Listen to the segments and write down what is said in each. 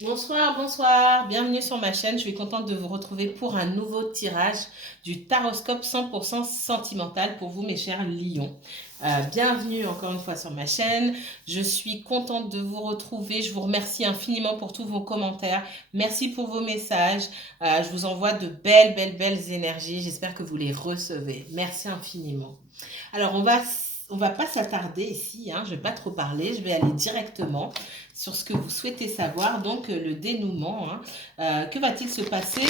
Bonsoir, bonsoir, bienvenue sur ma chaîne. Je suis contente de vous retrouver pour un nouveau tirage du Taroscope 100% sentimental pour vous, mes chers lions. Bienvenue encore une fois sur ma chaîne. Je suis contente de vous retrouver. Je vous remercie infiniment pour tous vos commentaires. Merci pour vos messages. Je vous envoie de belles énergies. J'espère que vous les recevez. Merci infiniment. Alors, on va pas s'attarder ici, hein, je ne vais pas trop parler, je vais aller directement sur ce que vous souhaitez savoir, donc le dénouement. Hein. Que va-t-il se passer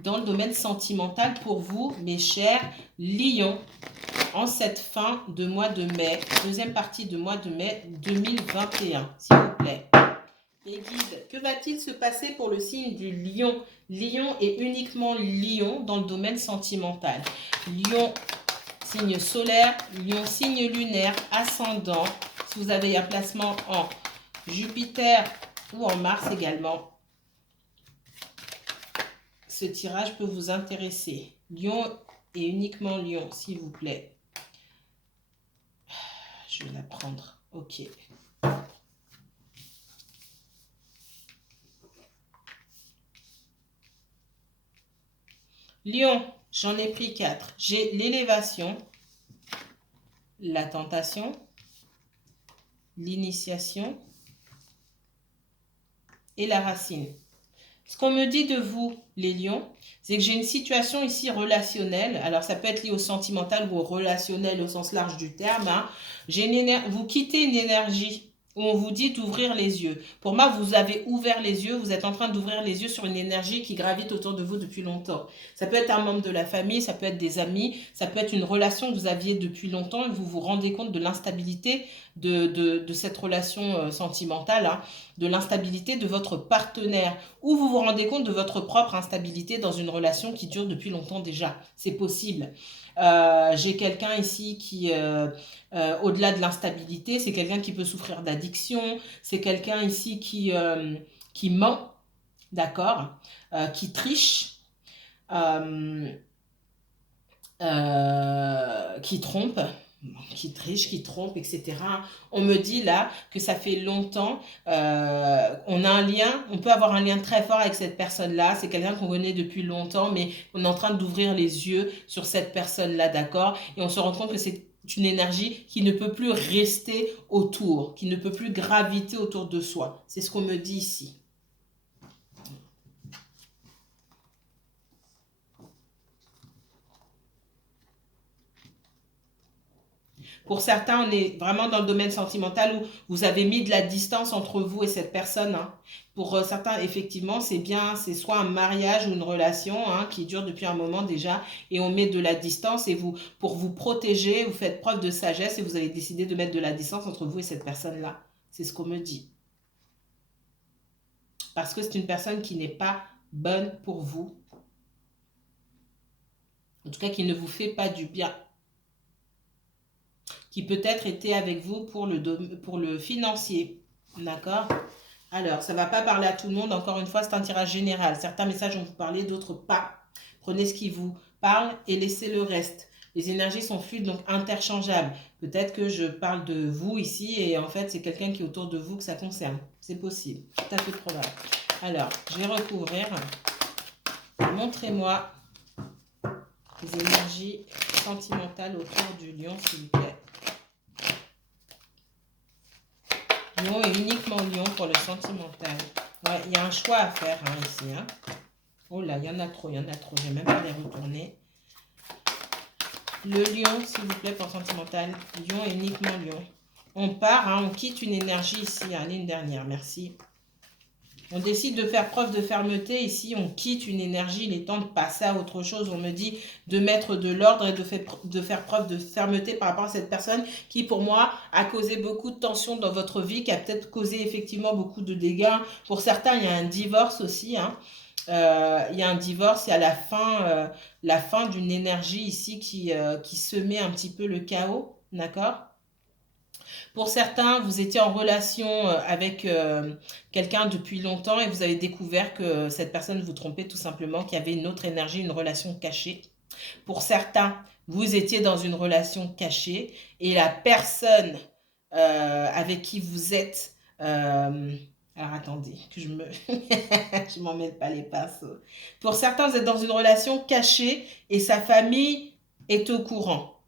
dans le domaine sentimental pour vous, mes chers lions, en cette fin de mois de mai, deuxième partie de mois de mai 2021, s'il vous plaît. Les guides, que va-t-il se passer pour le signe du lion? Lion et uniquement lion dans le domaine sentimental. Lion, signe solaire, lion, signe lunaire, ascendant. Si vous avez un placement en Jupiter ou en Mars également, ce tirage peut vous intéresser. Lion et uniquement lion, s'il vous plaît. Je vais la prendre. Ok. Lion, j'en ai pris 4. J'ai l'élévation, la tentation, l'initiation et la racine. Ce qu'on me dit de vous, les lions, c'est que j'ai une situation ici relationnelle. Alors, ça peut être lié au sentimental ou au relationnel au sens large du terme. Hein. Vous quittez une énergie où on vous dit d'ouvrir les yeux. Pour moi, vous avez ouvert les yeux, vous êtes en train d'ouvrir les yeux sur une énergie qui gravite autour de vous depuis longtemps. Ça peut être un membre de la famille, ça peut être des amis, ça peut être une relation que vous aviez depuis longtemps et vous vous rendez compte de l'instabilité de cette relation sentimentale, hein, de l'instabilité de votre partenaire, ou vous vous rendez compte de votre propre instabilité dans une relation qui dure depuis longtemps déjà. C'est possible. J'ai quelqu'un ici qui, au-delà de l'instabilité, c'est quelqu'un qui peut souffrir d'addiction, c'est quelqu'un ici qui ment, d'accord, qui triche, euh, qui trompe, qui triche, qui trompe, etc. On me dit là que ça fait longtemps, on a un lien, on peut avoir un lien très fort avec cette personne-là, c'est quelqu'un qu'on connaît depuis longtemps, mais on est en train d'ouvrir les yeux sur cette personne-là, d'accord? Et on se rend compte que c'est une énergie qui ne peut plus rester autour, qui ne peut plus graviter autour de soi. C'est ce qu'on me dit ici. Pour certains, on est vraiment dans le domaine sentimental où vous avez mis de la distance entre vous et cette personne. Hein. Pour certains, effectivement, c'est bien, c'est soit un mariage ou une relation hein, qui dure depuis un moment déjà, et on met de la distance, et vous, pour vous protéger, vous faites preuve de sagesse, et vous allez décider de mettre de la distance entre vous et cette personne-là. C'est ce qu'on me dit. Parce que c'est une personne qui n'est pas bonne pour vous. En tout cas, qui ne vous fait pas du bien. Qui peut-être était avec vous pour le financier. D'accord? Alors, ça ne va pas parler à tout le monde. Encore une fois, c'est un tirage général. Certains messages vont vous parler, d'autres pas. Prenez ce qui vous parle et laissez le reste. Les énergies sont fluides, donc interchangeables. Peut-être que je parle de vous ici et en fait, c'est quelqu'un qui est autour de vous que ça concerne. C'est possible. Tout à fait probable. Alors, je vais recouvrir. Montrez-moi les énergies sentimentales autour du lion, s'il vous plaît. Lion et uniquement lion pour le sentimental. Ouais, il y a un choix à faire hein, ici. Hein. Oh là, il y en a trop, il y en a trop. Je vais même pas les retourner. Le lion, s'il vous plaît, pour sentimental. Lion et uniquement lion. On part, hein, on quitte une énergie ici, hein, l'année dernière. Merci. On décide de faire preuve de fermeté. Ici, on quitte une énergie. Il est temps de passer à autre chose. On me dit de mettre de l'ordre et de faire preuve de fermeté par rapport à cette personne qui, pour moi, a causé beaucoup de tensions dans votre vie, qui a peut-être causé effectivement beaucoup de dégâts. Pour certains, il y a un divorce aussi. Hein. Il y a un divorce, il y a la fin d'une énergie ici qui semait un petit peu le chaos. D'accord? Pour certains, vous étiez en relation avec quelqu'un depuis longtemps et vous avez découvert que cette personne vous trompait tout simplement, qu'il y avait une autre énergie, une relation cachée. Pour certains, vous étiez dans une relation cachée et la personne avec qui vous êtes Alors attendez, que je me... je m'en mêle pas les pinceaux. Pour certains, vous êtes dans une relation cachée et sa famille est au courant.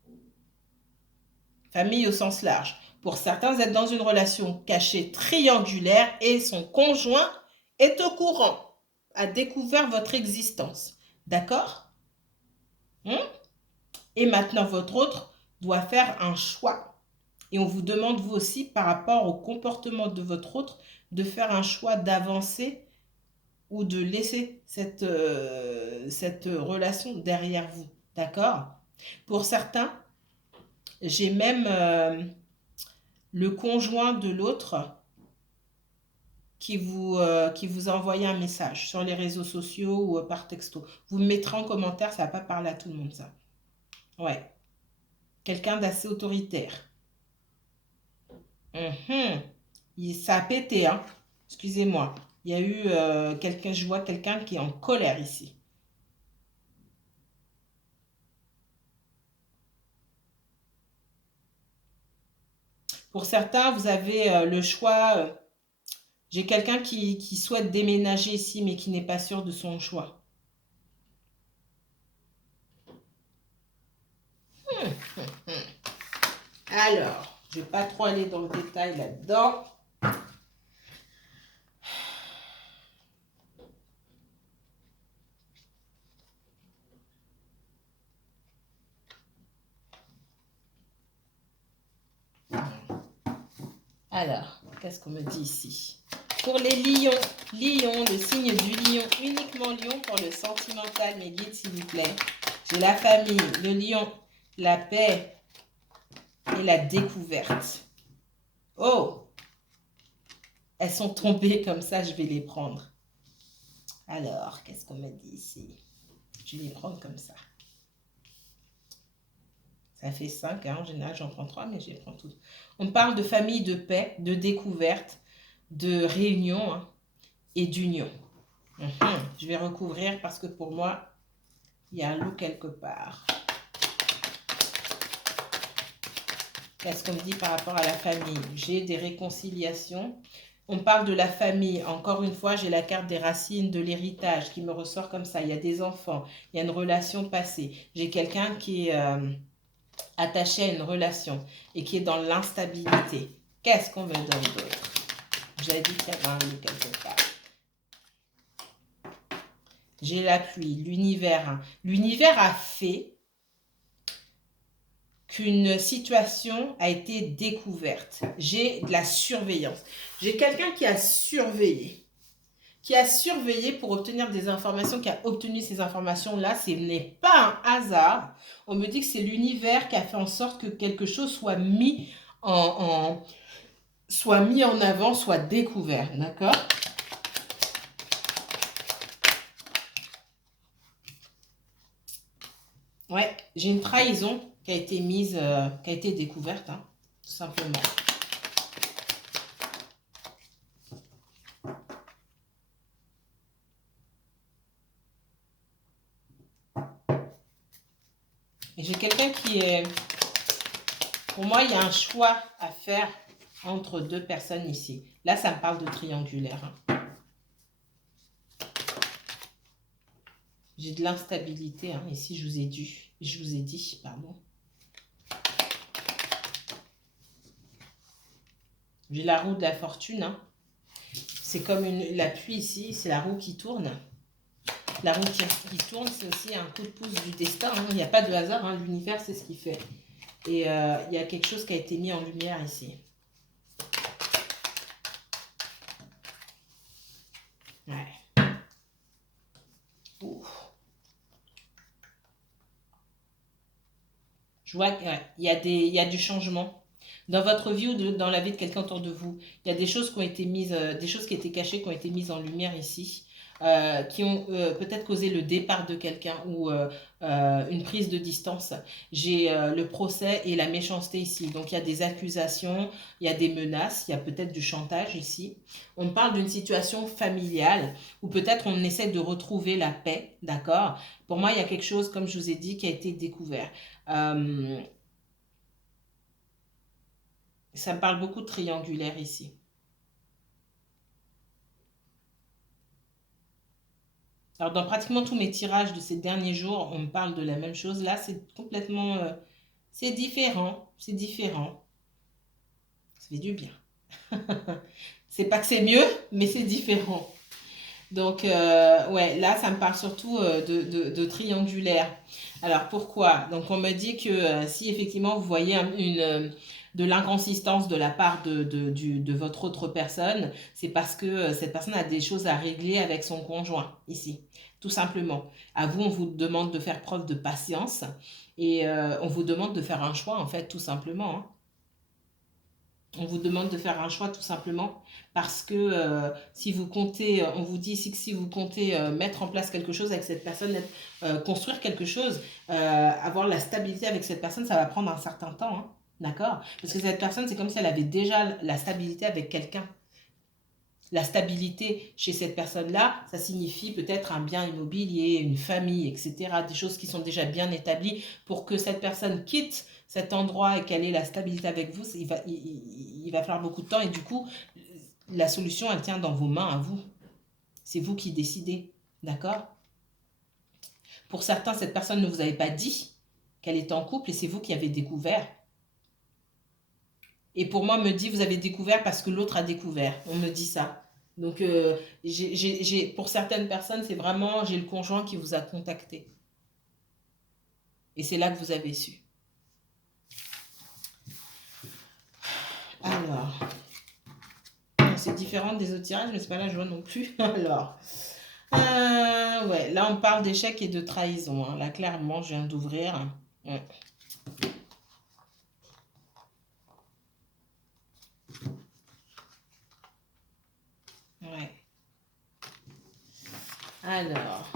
Famille au sens large. Pour certains, vous êtes dans une relation cachée triangulaire et son conjoint est au courant, a découvert votre existence. D'accord? Et maintenant, votre autre doit faire un choix. Et on vous demande, vous aussi, par rapport au comportement de votre autre, de faire un choix d'avancer ou de laisser cette relation derrière vous. D'accord? Pour certains, j'ai même le conjoint de l'autre qui vous a envoyé un message sur les réseaux sociaux ou par texto. Vous me mettrez en commentaire, ça ne va pas parler à tout le monde, ça. Ouais. Quelqu'un d'assez autoritaire. Ça a pété, hein. Excusez-moi. Il y a eu quelqu'un, je vois quelqu'un qui est en colère ici. Pour certains, vous avez le choix. J'ai quelqu'un qui souhaite déménager ici, mais qui n'est pas sûr de son choix. Alors, je ne vais pas trop aller dans le détail là-dedans. Alors, qu'est-ce qu'on me dit ici? Pour les lions, le signe du lion, uniquement lion pour le sentimental, mes guides, s'il vous plaît. J'ai la famille, le lion, la paix et la découverte. Oh, elles sont tombées comme ça, je vais les prendre. Alors, qu'est-ce qu'on me dit ici? Je vais les prendre comme ça. Ça fait 5, hein, en général j'en prends 3, mais je les prends toutes. On parle de famille, de paix, de découverte, de réunion, hein, et d'union. Je vais recouvrir parce que pour moi, il y a un loup quelque part. Qu'est-ce qu'on me dit par rapport à la famille? J'ai des réconciliations. On parle de la famille. Encore une fois, j'ai la carte des racines, de l'héritage qui me ressort comme ça. Il y a des enfants, il y a une relation passée. J'ai quelqu'un qui est attaché à une relation et qui est dans l'instabilité. Qu'est-ce qu'on me donne d'autre? J'ai dit qu'il y avait un loup quelque part. J'ai la pluie, l'univers. L'univers a fait qu'une situation a été découverte. J'ai de la surveillance. J'ai quelqu'un qui a surveillé pour obtenir des informations, qui a obtenu ces informations-là. Ce n'est pas un hasard. On me dit que c'est l'univers qui a fait en sorte que quelque chose soit mis soit mis en avant, soit découvert. D'accord? Ouais, j'ai une trahison qui a été mise, qui a été découverte, hein, tout simplement. Et j'ai quelqu'un qui est... Pour moi, il y a un choix à faire entre deux personnes ici. Là, ça me parle de triangulaire. Hein. J'ai de l'instabilité. Hein. Ici, je vous ai dit, pardon. J'ai la roue de la fortune. Hein. C'est comme la pluie ici, c'est la roue qui tourne. La roue qui tourne, c'est aussi un coup de pouce du destin. Hein. Il n'y a pas de hasard. Hein. L'univers, c'est ce qu'il fait. Et il y a quelque chose qui a été mis en lumière ici. Ouais. Ouf. Je vois qu'il y a du changement dans votre vie ou dans la vie de quelqu'un autour de vous. Il y a des choses qui ont été mises, des choses qui étaient cachées, qui ont été mises en lumière ici, qui ont peut-être causé le départ de quelqu'un ou une prise de distance. J'ai le procès et la méchanceté ici. Donc il y a des accusations, il y a des menaces, il y a peut-être du chantage ici. On parle d'une situation familiale où peut-être on essaie de retrouver la paix, d'accord? Pour moi, il y a quelque chose, comme je vous ai dit, qui a été découvert. Ça me parle beaucoup de triangulaire ici. Alors, dans pratiquement tous mes tirages de ces derniers jours, on me parle de la même chose. Là, c'est complètement... c'est différent. C'est différent. Ça fait du bien. C'est pas que c'est mieux, mais c'est différent. Donc, ouais, là, ça me parle surtout de triangulaire. Alors, pourquoi? Donc, on me dit que si effectivement vous voyez de l'inconsistance de la part de votre autre personne, c'est parce que cette personne a des choses à régler avec son conjoint, ici, tout simplement. À vous, on vous demande de faire preuve de patience et on vous demande de faire un choix, en fait, tout simplement, hein. On vous demande de faire un choix tout simplement parce que si vous comptez, on vous dit ici que si vous comptez mettre en place quelque chose avec cette personne, construire quelque chose, avoir la stabilité avec cette personne, ça va prendre un certain temps, hein, d'accord? Parce que cette personne, c'est comme si elle avait déjà la stabilité avec quelqu'un. La stabilité chez cette personne-là, ça signifie peut-être un bien immobilier, une famille, etc. Des choses qui sont déjà bien établies pour que cette personne quitte cet endroit et qu'elle ait la stabilité avec vous. Il va falloir beaucoup de temps et du coup, la solution, elle tient dans vos mains à vous. C'est vous qui décidez, d'accord? Pour certains, cette personne ne vous avait pas dit qu'elle était en couple et c'est vous qui avez découvert. Et pour moi, on me dit, vous avez découvert parce que l'autre a découvert. On me dit ça. Donc, pour certaines personnes, c'est vraiment, j'ai le conjoint qui vous a contacté. Et c'est là que vous avez su. Alors, c'est différent des autres tirages, mais c'est pas la joie non plus. Alors, ouais, là, on parle d'échec et de trahison, hein. Là, clairement, je viens d'ouvrir. Ouais. Ouais. Alors.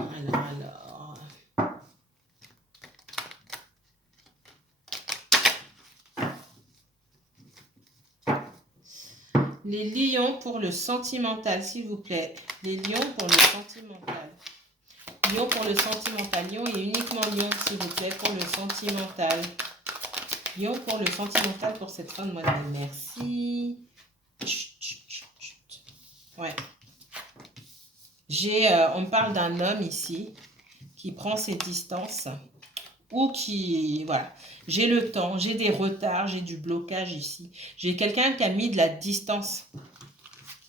Les lions pour le sentimental, s'il vous plaît. Les lions pour le sentimental. Lion pour le sentimental. Lion et uniquement lion, s'il vous plaît, pour le sentimental. Lion pour le sentimental pour cette fin de mois de mai. Merci. Chut, chut, chut, chut. Ouais. On me parle d'un homme ici qui prend ses distances ou qui, voilà. J'ai le temps, j'ai des retards, j'ai du blocage ici. J'ai quelqu'un qui a mis de la distance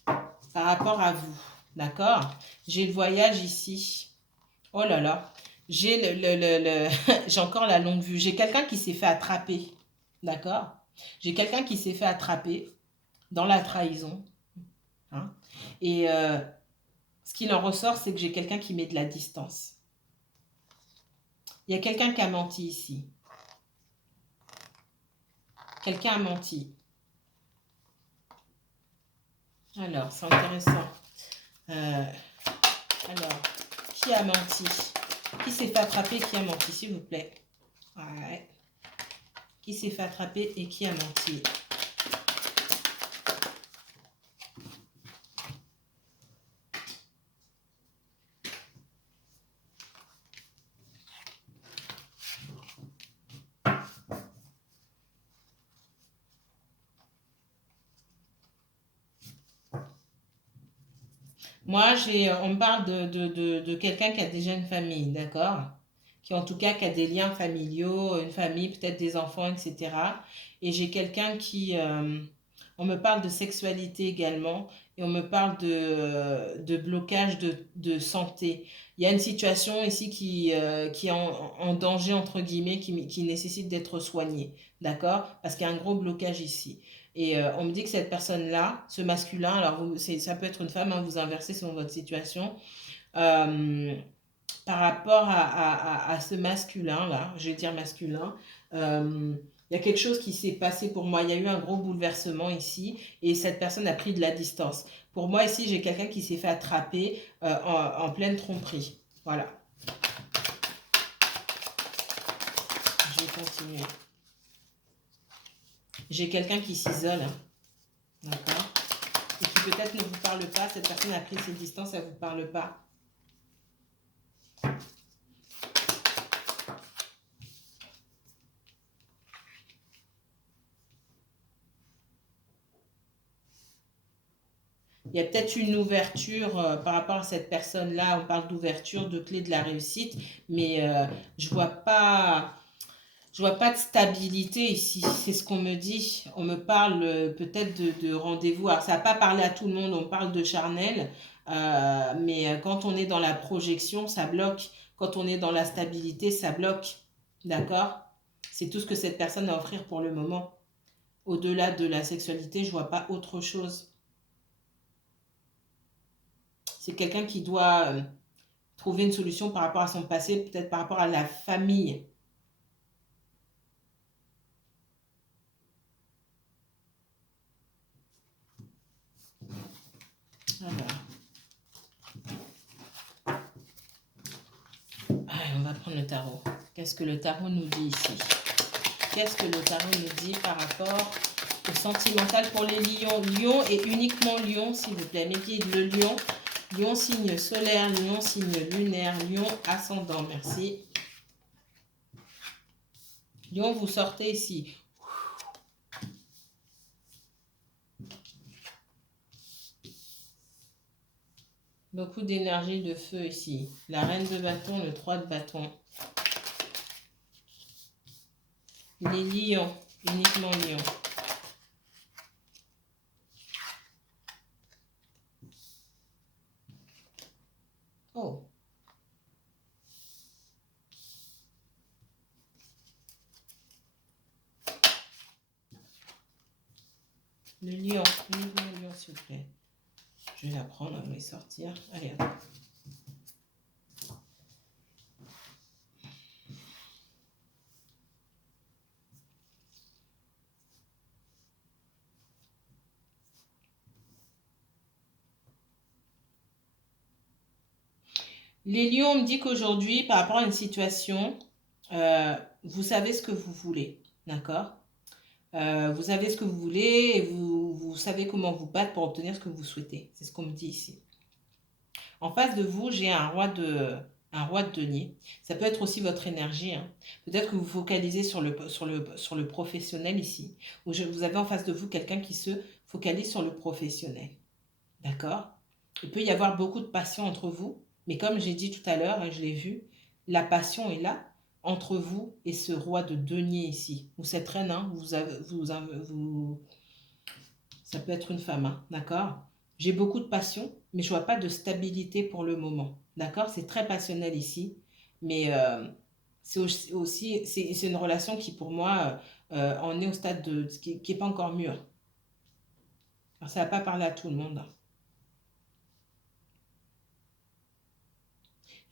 par rapport à vous, d'accord? J'ai le voyage ici. Oh là là, j'ai j'ai encore la longue vue. J'ai quelqu'un qui s'est fait attraper, d'accord? J'ai quelqu'un qui s'est fait attraper dans la trahison, hein? Et ce qu'il en ressort, c'est que j'ai quelqu'un qui met de la distance. Il y a quelqu'un qui a menti ici. Quelqu'un a menti. Alors, c'est intéressant. Alors, qui a menti? Qui s'est fait attraper et qui a menti, s'il vous plaît? Ouais. Qui s'est fait attraper et qui a menti? Moi, on me parle de quelqu'un qui a déjà une famille, d'accord? Qui en tout cas qui a des liens familiaux, une famille, peut-être des enfants, etc. Et j'ai quelqu'un on me parle de sexualité également, et on me parle de blocage de santé. Il y a une situation ici qui est en danger, entre guillemets, qui nécessite d'être soignée, d'accord? Parce qu'il y a un gros blocage ici. Et on me dit que cette personne-là, ce masculin, alors ça peut être une femme, hein, vous inversez selon votre situation, euh, par rapport à ce masculin-là, je vais dire masculin, il y a quelque chose qui s'est passé pour moi. Il y a eu un gros bouleversement ici et cette personne a pris de la distance. Pour moi, ici, j'ai quelqu'un qui s'est fait attraper en pleine tromperie. Voilà. Je vais continuer. J'ai quelqu'un qui s'isole, hein. D'accord? Et qui peut-être ne vous parle pas. Cette personne a pris ses distances, elle ne vous parle pas. Il y a peut-être une ouverture par rapport à cette personne-là. On parle d'ouverture, de clé de la réussite, mais je vois pas, je vois pas de stabilité ici. C'est ce qu'on me dit. On me parle peut-être de rendez-vous. Alors ça n'a pas parlé à tout le monde. On parle de charnel, mais quand on est dans la projection, ça bloque. Quand on est dans la stabilité, ça bloque. D'accord? C'est tout ce que cette personne a à offrir pour le moment. Au-delà de la sexualité, je vois pas autre chose. C'est quelqu'un qui doit trouver une solution par rapport à son passé, peut-être par rapport à la famille. Alors, on va prendre le tarot. Qu'est-ce que le tarot nous dit ici? Qu'est-ce que le tarot nous dit par rapport au sentimental pour les lions? Lion et uniquement lion, s'il vous plaît. Mes guides, le lion. Lion signe solaire, lion signe lunaire, lion ascendant. Merci. Lion, vous sortez ici. Beaucoup d'énergie de feu ici. La reine de bâton, le 3 de bâton. Les lions, uniquement lions. Oh. Le lion, uniquement lion, s'il vous plaît. Je vais la prendre, on va y sortir. Allez, hop. Les lions, on me dit qu'aujourd'hui, par rapport à une situation, vous savez ce que vous voulez, d'accord? Vous savez ce que vous voulez et vous savez comment vous battre pour obtenir ce que vous souhaitez. C'est ce qu'on me dit ici. En face de vous, j'ai un roi de denier. Ça peut être aussi votre énergie, hein. Peut-être que vous focalisez sur le professionnel ici. Ou vous avez en face de vous quelqu'un qui se focalise sur le professionnel. D'accord? Il peut y avoir beaucoup de passion entre vous, mais comme j'ai dit tout à l'heure, et je l'ai vu, la passion est là entre vous et ce roi de denier ici. Ou cette reine, hein, ça peut être une femme, hein, d'accord? J'ai beaucoup de passion, mais je vois pas de stabilité pour le moment. D'accord? C'est très passionnel ici, mais c'est aussi c'est une relation qui pour moi en est au stade qui est pas encore mûr. Alors, ça va pas parler à tout le monde, hein.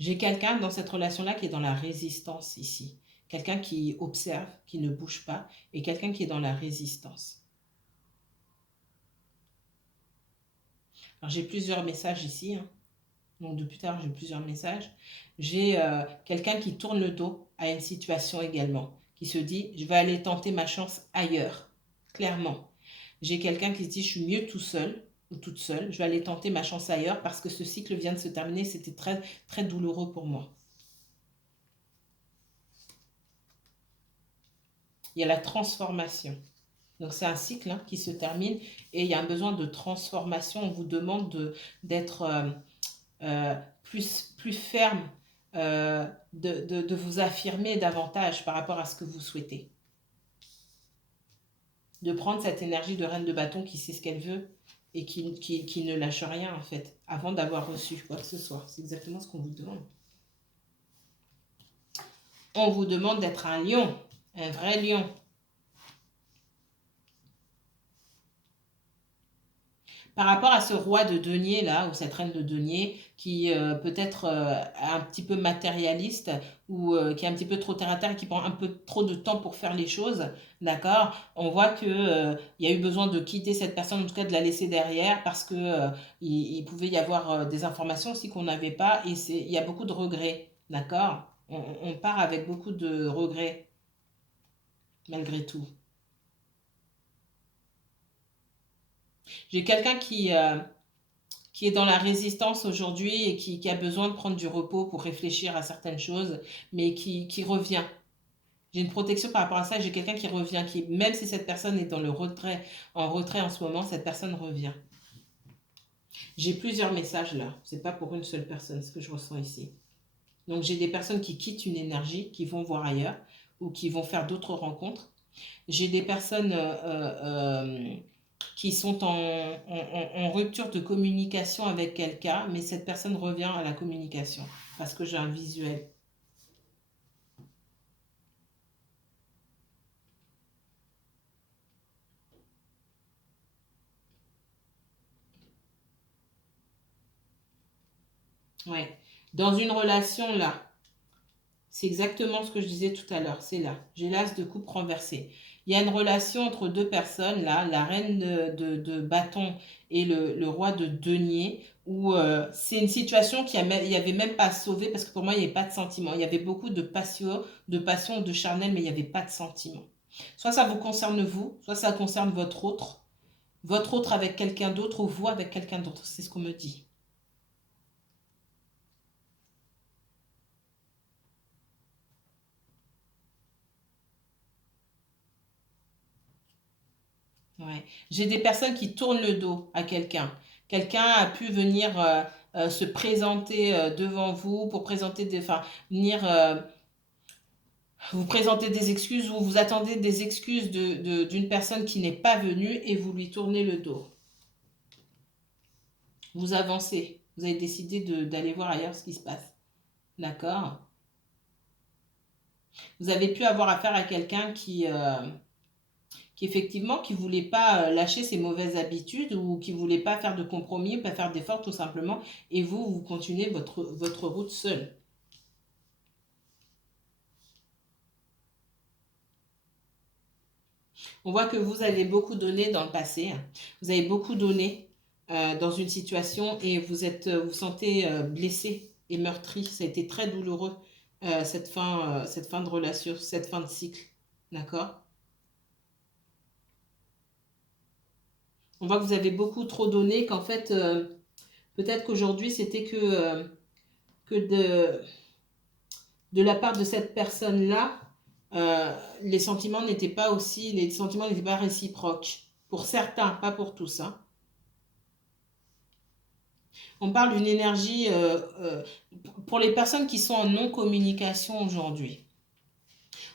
J'ai quelqu'un dans cette relation-là qui est dans la résistance ici. Quelqu'un qui observe, qui ne bouge pas, et quelqu'un qui est dans la résistance. Alors j'ai plusieurs messages ici, hein. Donc depuis tard, j'ai plusieurs messages. J'ai quelqu'un qui tourne le dos à une situation également, qui se dit, je vais aller tenter ma chance ailleurs, clairement. J'ai quelqu'un qui se dit, je suis mieux tout seul ou toute seule, je vais aller tenter ma chance ailleurs parce que ce cycle vient de se terminer, c'était très, très douloureux pour moi. Il y a la transformation. Donc c'est un cycle, hein, qui se termine et il y a un besoin de transformation. On vous demande d'être plus ferme, de vous affirmer davantage par rapport à ce que vous souhaitez. De prendre cette énergie de reine de bâton qui sait ce qu'elle veut et qui ne lâche rien en fait, avant d'avoir reçu quoi que ce soit. C'est exactement ce qu'on vous demande. On vous demande d'être un lion, un vrai lion. Par rapport à ce roi de denier là, ou cette reine de denier, qui peut être un petit peu matérialiste, ou qui est un petit peu trop terre à terre, qui prend un peu trop de temps pour faire les choses, d'accord? On voit que il y a eu besoin de quitter cette personne, en tout cas de la laisser derrière, parce que il pouvait y avoir des informations aussi qu'on n'avait pas, et il y a beaucoup de regrets, d'accord? On part avec beaucoup de regrets, malgré tout. J'ai quelqu'un qui est dans la résistance aujourd'hui et qui a besoin de prendre du repos pour réfléchir à certaines choses, mais qui revient. J'ai une protection par rapport à ça, j'ai quelqu'un qui revient, même si cette personne est dans le retrait, en retrait en ce moment, cette personne revient. J'ai plusieurs messages là. C'est pas pour une seule personne ce que je ressens ici. Donc j'ai des personnes qui quittent une énergie, qui vont voir ailleurs ou qui vont faire d'autres rencontres. J'ai des personnes qui sont en rupture de communication avec quelqu'un, mais cette personne revient à la communication parce que j'ai un visuel. Ouais. Dans une relation là, c'est exactement ce que je disais tout à l'heure. C'est là. J'ai l'as de coupe renversé. Il y a une relation entre deux personnes, là, la reine de bâton et le roi de denier, où c'est une situation qui il y avait même pas à sauver, parce que pour moi, il n'y avait pas de sentiment. Il y avait beaucoup de passion, de charnel, mais il n'y avait pas de sentiment. Soit ça vous concerne vous, soit ça concerne votre autre avec quelqu'un d'autre, ou vous avec quelqu'un d'autre. C'est ce qu'on me dit. Ouais. J'ai des personnes qui tournent le dos à quelqu'un. Quelqu'un a pu venir se présenter devant vous pour présenter enfin, venir vous présenter des excuses ou vous attendez des excuses d'une personne qui n'est pas venue et vous lui tournez le dos. Vous avancez. Vous avez décidé d'aller voir ailleurs ce qui se passe. D'accord? Vous avez pu avoir affaire à quelqu'un qui effectivement qui voulait pas lâcher ses mauvaises habitudes ou qui voulait pas faire de compromis, pas faire d'efforts tout simplement, et vous continuez votre route seul. On voit que vous avez beaucoup donné dans le passé, vous avez beaucoup donné dans une situation et vous sentez blessé et meurtri. Ça a été très douloureux cette fin de relation, cette fin de cycle. D'accord? On voit que vous avez beaucoup trop donné, qu'en fait, peut-être qu'aujourd'hui, c'était que de la part de cette personne-là, les sentiments n'étaient pas réciproques. Pour certains, pas pour tous. Hein. On parle d'une énergie, pour les personnes qui sont en non-communication aujourd'hui.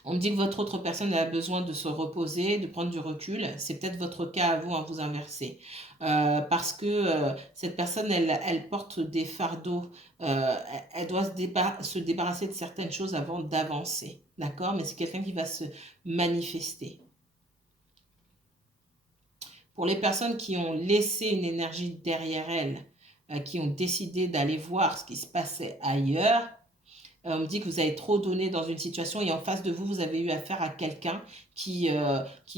On me dit que votre autre personne a besoin de se reposer, de prendre du recul. C'est peut-être votre cas à vous, à vous inverser. Parce que cette personne, elle porte des fardeaux. Elle doit se débarrasser de certaines choses avant d'avancer. D'accord? Mais c'est quelqu'un qui va se manifester. Pour les personnes qui ont laissé une énergie derrière elles, qui ont décidé d'aller voir ce qui se passait ailleurs, on me dit que vous avez trop donné dans une situation et en face de vous, vous avez eu affaire à quelqu'un qui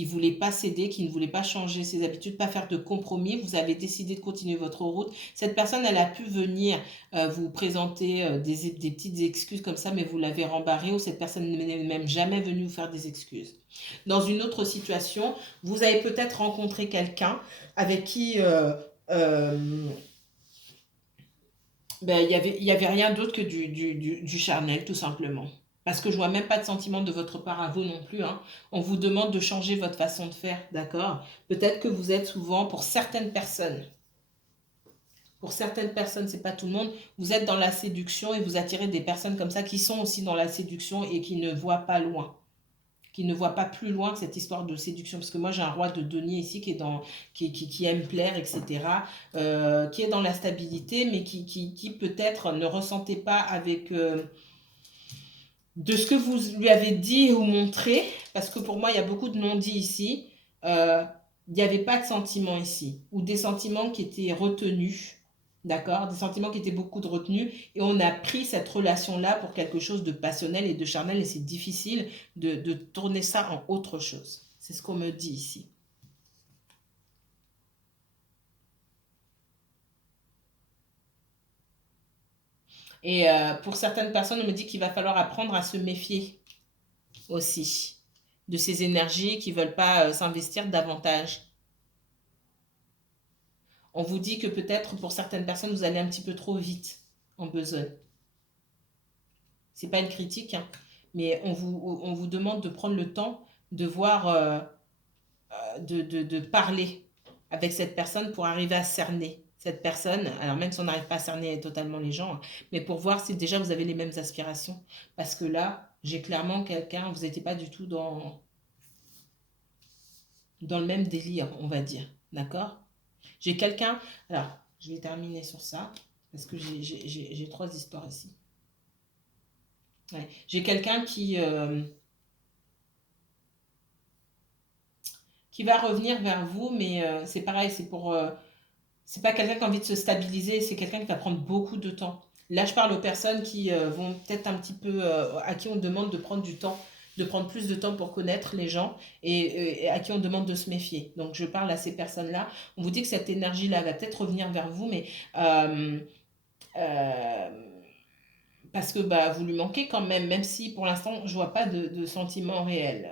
voulait pas céder, qui ne voulait pas changer ses habitudes, pas faire de compromis. Vous avez décidé de continuer votre route. Cette personne, elle a pu venir vous présenter des petites excuses comme ça, mais vous l'avez rembarré ou cette personne n'est même jamais venue vous faire des excuses. Dans une autre situation, vous avez peut-être rencontré quelqu'un avec qui ben, il y avait rien d'autre que du charnel, tout simplement. Parce que je vois même pas de sentiment de votre part à vous non plus. Hein. On vous demande de changer votre façon de faire, d'accord? Peut-être que vous êtes souvent, pour certaines personnes, c'est pas tout le monde, vous êtes dans la séduction et vous attirez des personnes comme ça qui sont aussi dans la séduction et qui ne voient pas loin, qui ne voit pas plus loin que cette histoire de séduction. Parce que moi, j'ai un roi de denier ici qui aime plaire, etc., qui est dans la stabilité, mais qui peut-être ne ressentait pas avec de ce que vous lui avez dit ou montré, parce que pour moi, il y a beaucoup de non-dits ici. Il n'y avait pas de sentiments ici, ou des sentiments qui étaient retenus. D'accord? Des sentiments qui étaient beaucoup de retenus. Et on a pris cette relation-là pour quelque chose de passionnel et de charnel. Et c'est difficile de tourner ça en autre chose. C'est ce qu'on me dit ici. Et pour certaines personnes, on me dit qu'il va falloir apprendre à se méfier aussi de ces énergies qui ne veulent pas s'investir davantage. On vous dit que peut-être pour certaines personnes, vous allez un petit peu trop vite en besogne. C'est pas une critique, hein, mais on vous demande de prendre le temps de voir, de parler avec cette personne pour arriver à cerner cette personne, alors même si on n'arrive pas à cerner totalement les gens, mais pour voir si déjà vous avez les mêmes aspirations. Parce que là, j'ai clairement quelqu'un, vous n'étiez pas du tout dans le même délire, on va dire. D'accord? J'ai quelqu'un, alors je vais terminer sur ça, parce que j'ai trois histoires ici. Ouais. J'ai quelqu'un qui va revenir vers vous, mais c'est pareil, c'est pas quelqu'un qui a envie de se stabiliser, c'est quelqu'un qui va prendre beaucoup de temps. Là, je parle aux personnes qui vont peut-être un petit peu, à qui on demande de prendre du temps, de prendre plus de temps pour connaître les gens et à qui on demande de se méfier. Donc, je parle à ces personnes-là. On vous dit que cette énergie-là va peut-être revenir vers vous, mais euh, euh, parce que bah, vous lui manquez quand même, même si pour l'instant, je vois pas de sentiment réel,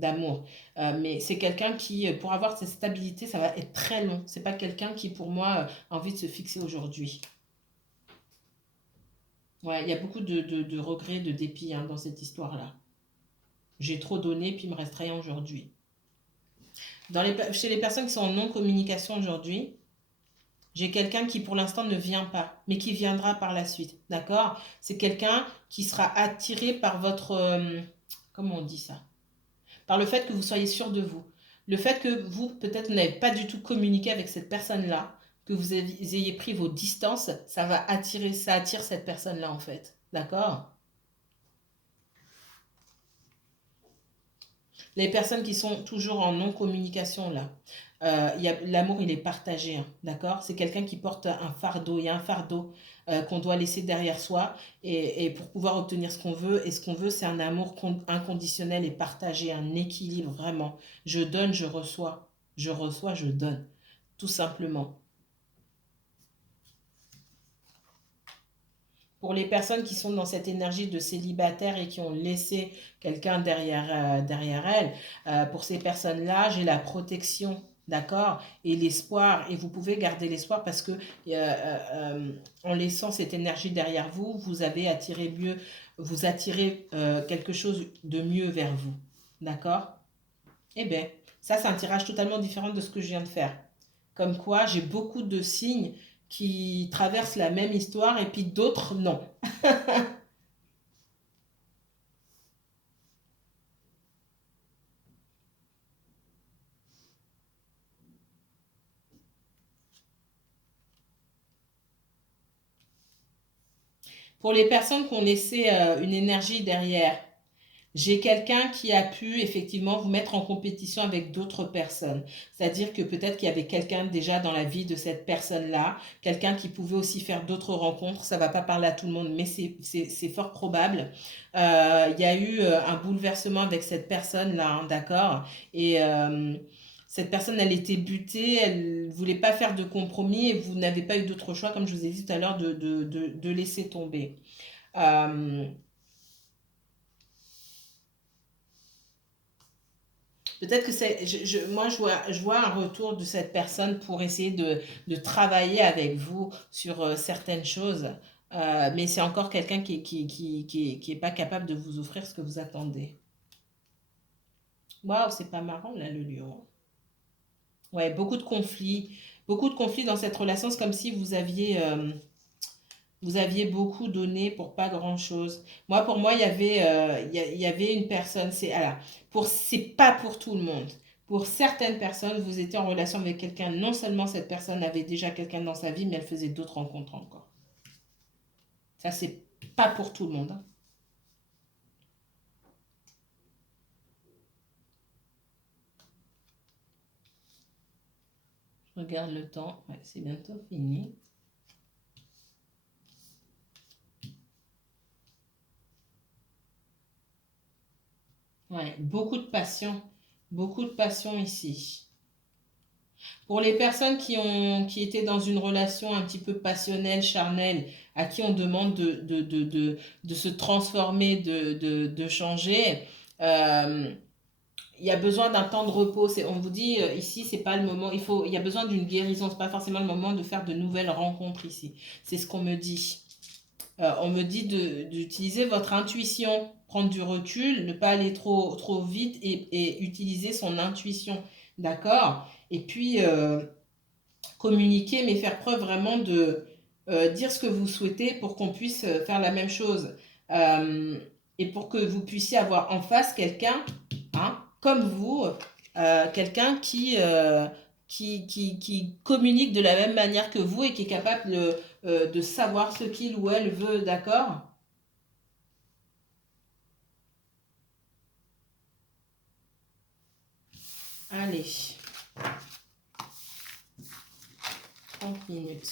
d'amour. Mais c'est quelqu'un qui, pour avoir cette stabilité, ça va être très long. C'est pas quelqu'un qui, pour moi, a envie de se fixer aujourd'hui. Ouais, il y a beaucoup de regrets, de dépit hein, dans cette histoire-là. J'ai trop donné, puis il me reste rien aujourd'hui. Chez les personnes qui sont en non-communication aujourd'hui, j'ai quelqu'un qui pour l'instant ne vient pas, mais qui viendra par la suite. D'accord? C'est quelqu'un qui sera attiré par votre... comment on dit ça? Par le fait que vous soyez sûr de vous. Le fait que vous, peut-être, n'avez pas du tout communiqué avec cette personne-là, que vous ayez pris vos distances, ça va attirer, ça attire cette personne-là en fait. D'accord? Les personnes qui sont toujours en non-communication là, l'amour il est partagé, hein, d'accord? C'est quelqu'un qui porte un fardeau, il y a un fardeau qu'on doit laisser derrière soi et pour pouvoir obtenir ce qu'on veut. Et ce qu'on veut, c'est un amour inconditionnel et partagé, un équilibre vraiment. Je donne, je reçois, je donne, tout simplement. Pour les personnes qui sont dans cette énergie de célibataire et qui ont laissé quelqu'un derrière elles, pour ces personnes-là, j'ai la protection, d'accord, et l'espoir. Et vous pouvez garder l'espoir parce que en laissant cette énergie derrière vous, vous avez attiré mieux, vous attirez quelque chose de mieux vers vous, d'accord? Eh bien, ça, c'est un tirage totalement différent de ce que je viens de faire. Comme quoi, j'ai beaucoup de signes qui traversent la même histoire et puis d'autres non. Pour les personnes qui ont laissé une énergie derrière, j'ai quelqu'un qui a pu effectivement vous mettre en compétition avec d'autres personnes. C'est-à-dire que peut-être qu'il y avait quelqu'un déjà dans la vie de cette personne-là, quelqu'un qui pouvait aussi faire d'autres rencontres. Ça ne va pas parler à tout le monde, mais c'est fort probable. Il y a eu un bouleversement avec cette personne-là, hein, d'accord? Et cette personne, elle était butée, elle ne voulait pas faire de compromis et vous n'avez pas eu d'autre choix, comme je vous ai dit tout à l'heure, de laisser tomber. Euh, Peut-être que moi, je vois un retour de cette personne pour essayer de travailler avec vous sur certaines choses. Mais c'est encore quelqu'un qui est pas capable de vous offrir ce que vous attendez. Waouh, c'est pas marrant là, le lion. Ouais, beaucoup de conflits dans cette relation. C'est comme si vous aviez beaucoup donné pour pas grand-chose. Moi, pour moi, il y avait une personne, c'est pas pour tout le monde. Pour certaines personnes, vous étiez en relation avec quelqu'un, non seulement cette personne avait déjà quelqu'un dans sa vie, mais elle faisait d'autres rencontres encore. Ça, c'est pas pour tout le monde, hein. Je regarde le temps, ouais, c'est bientôt fini. Ouais, beaucoup de passion ici. Pour les personnes qui étaient dans une relation un petit peu passionnelle, charnelle, à qui on demande de se transformer, de changer, euh, il y a besoin d'un temps de repos. On vous dit ici, c'est pas le moment. Il y a besoin d'une guérison. C'est pas forcément le moment de faire de nouvelles rencontres ici. C'est ce qu'on me dit. On me dit d'utiliser votre intuition, prendre du recul, ne pas aller trop vite et utiliser son intuition. D'accord? Et puis, communiquer, mais faire preuve vraiment de dire ce que vous souhaitez pour qu'on puisse faire la même chose. Et pour que vous puissiez avoir en face quelqu'un, hein, comme vous, quelqu'un qui communique de la même manière que vous et qui est capable de savoir ce qu'il ou elle veut, d'accord? Allez, 30 minutes.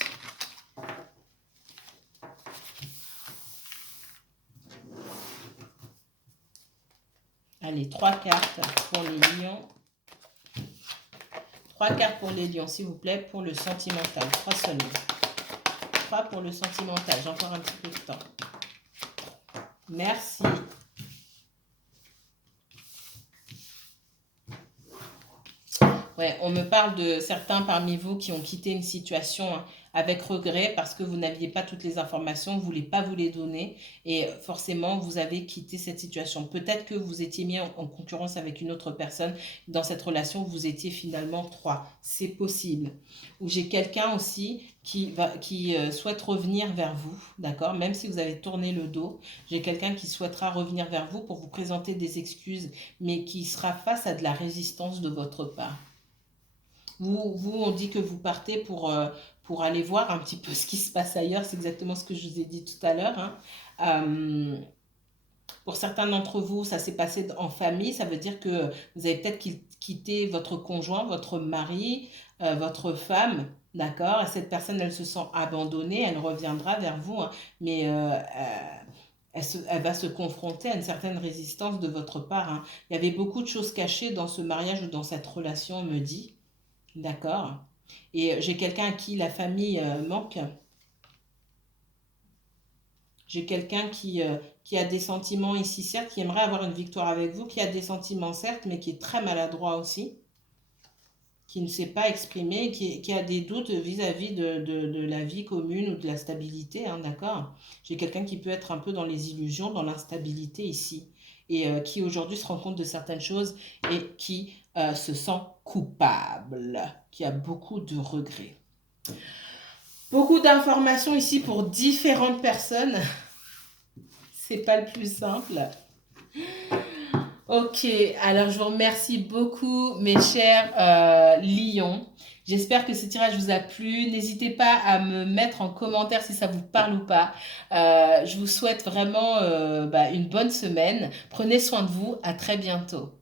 Allez, 3 cartes pour les lions. 3 cartes pour les lions, s'il vous plaît, pour le sentimental. 3 seulement. 3 pour le sentimental. J'ai encore un petit peu de temps. Merci. Ouais, on me parle de certains parmi vous qui ont quitté une situation avec regret parce que vous n'aviez pas toutes les informations, vous ne voulez pas vous les donner et forcément vous avez quitté cette situation. Peut-être que vous étiez mis en concurrence avec une autre personne. Dans cette relation, vous étiez finalement 3. C'est possible. Ou j'ai quelqu'un aussi qui souhaite revenir vers vous, d'accord? Même si vous avez tourné le dos, j'ai quelqu'un qui souhaitera revenir vers vous pour vous présenter des excuses, mais qui sera face à de la résistance de votre part. On dit que vous partez pour aller voir un petit peu ce qui se passe ailleurs. C'est exactement ce que je vous ai dit tout à l'heure, hein. Pour certains d'entre vous, ça s'est passé en famille. Ça veut dire que vous avez peut-être quitté votre conjoint, votre mari, votre femme. D'accord? Et cette personne, elle se sent abandonnée. Elle reviendra vers vous, hein, mais elle va se confronter à une certaine résistance de votre part, hein. Il y avait beaucoup de choses cachées dans ce mariage ou dans cette relation, on me dit. D'accord. Et j'ai quelqu'un à qui la famille manque. J'ai quelqu'un qui a des sentiments ici, certes, qui aimerait avoir une victoire avec vous, qui a des sentiments, certes, mais qui est très maladroit aussi, qui ne sait pas exprimer, qui a des doutes vis-à-vis de la vie commune ou de la stabilité, hein, d'accord? J'ai quelqu'un qui peut être un peu dans les illusions, dans l'instabilité ici, et qui aujourd'hui se rend compte de certaines choses et qui se sent coupable, qui a beaucoup de regrets. Beaucoup d'informations ici pour différentes personnes. C'est pas le plus simple. Ok, alors je vous remercie beaucoup mes chers lions. J'espère que ce tirage vous a plu. N'hésitez pas à me mettre en commentaire si ça vous parle ou pas. Je vous souhaite vraiment une bonne semaine. Prenez soin de vous. À très bientôt.